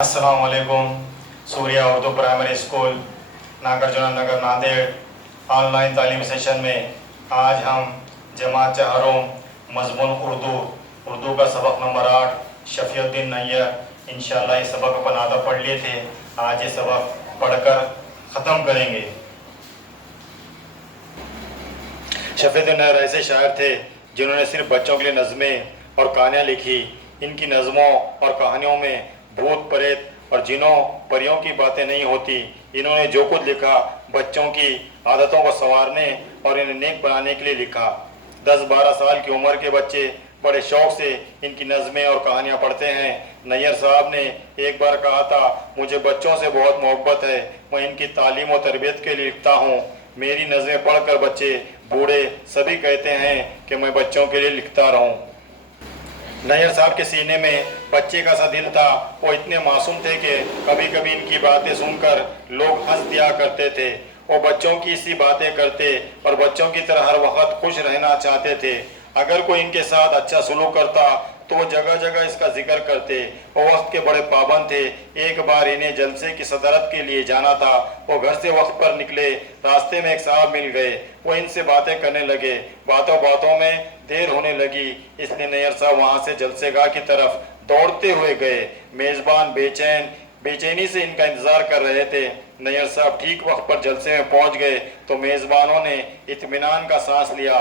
अस्सलाम वालेकुम। Surya Urdu primary school Nagarjuna नगर Nanded online तालीमी सेशन में आज हम जमात चहारों मजमून उर्दू का सबक नंबर 8 शफीउद्दीन नैयर इंशाअल्लाह ये सबक अपन आधा पढ़ लिए थे। आज ये सबक पढ़कर ख़त्म करेंगे। शफीउद्दीन नैयर ऐसे शायर थे जिन्होंने सिर्फ बच्चों के लिए नज़में और कहानियाँ लिखी। इनकी नज़मों और कहानियों में भूत प्रेत और जिनों परियों की बातें नहीं होती। इन्होंने जो कुछ लिखा बच्चों की आदतों को संवारने और इन्हें नेक बनाने के लिए लिखा। 10-12 साल की उम्र के बच्चे बड़े शौक से इनकी नज़में और कहानियाँ पढ़ते हैं। नैयर साहब ने एक बार कहा था, मुझे बच्चों से बहुत मोहब्बत है, मैं इनकी तालीम और तरबियत के लिए लिखता हूँ। मेरी नज़में पढ़कर बच्चे बूढ़े सभी कहते हैं कि मैं बच्चों के लिए लिखता रहूँ। नैयर साहब के सीने में बच्चे का सा दिल था। वो इतने मासूम थे कि कभी कभी इनकी बातें सुनकर लोग हंस दिया करते थे। वो बच्चों की सी बातें करते और बच्चों की तरह हर वक्त खुश रहना चाहते थे। अगर कोई इनके साथ अच्छा सलूक करता तो वो जगह जगह इसका जिक्र करते। वो वक्त के बड़े पाबंद थे। एक बार इन्हें जलसे की सदारत के लिए जाना था। वो घर से वक्त पर निकले। रास्ते में एक साहब मिल गए। वो इनसे बातें करने लगे। बातों बातों में देर होने लगी, इसलिए नैयर साहब वहाँ से जलसेगाह की तरफ दौड़ते हुए गए। मेज़बान बेचैनी से इनका इंतज़ार कर रहे थे। नैयर साहब ठीक वक्त पर जलसे में पहुँच गए तो मेज़बानों ने इत्मीनान का सांस लिया।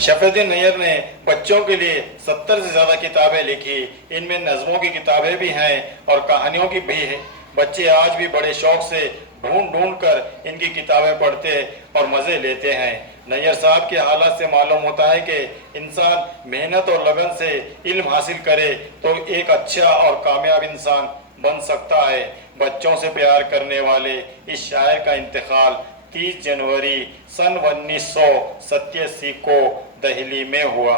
शफीउद्दीन नैयर ने बच्चों के लिए 70 से ज़्यादा किताबें लिखी। इनमें नज़मों की किताबें भी हैं और कहानियों की भी है। बच्चे आज भी बड़े शौक से ढूंढ कर इनकी किताबें पढ़ते और मज़े लेते हैं। नैयर साहब के हालात से मालूम होता है कि इंसान मेहनत और लगन से इल्म हासिल करे तो एक अच्छा और कामयाब इंसान बन सकता है। बच्चों से प्यार करने वाले इस शायर का इंतकाल 30 जनवरी सन 1987 को दिल्ली में हुआ।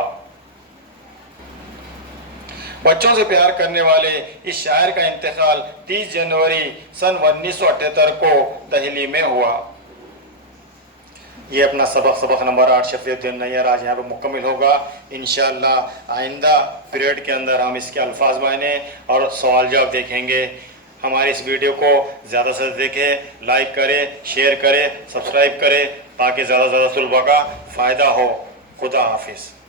बच्चों से प्यार करने वाले इस शायर का इंतकाल 30 जनवरी सन 1978 को दिल्ली में हुआ। ये अपना सबक नंबर 8 शफीउद्दीन नैयर आज यहाँ पर मुकम्मल होगा। इंशाअल्लाह आइंदा पीरियड के अंदर हम इसके अल्फाज मायने और सवाल जवाब देखेंगे। हमारी इस वीडियो को ज़्यादा से देखें, लाइक करें, शेयर करें, सब्सक्राइब करें ताकि ज़्यादा से ज़्यादा तलबा का फ़ायदा हो। खुदा हाफिज़।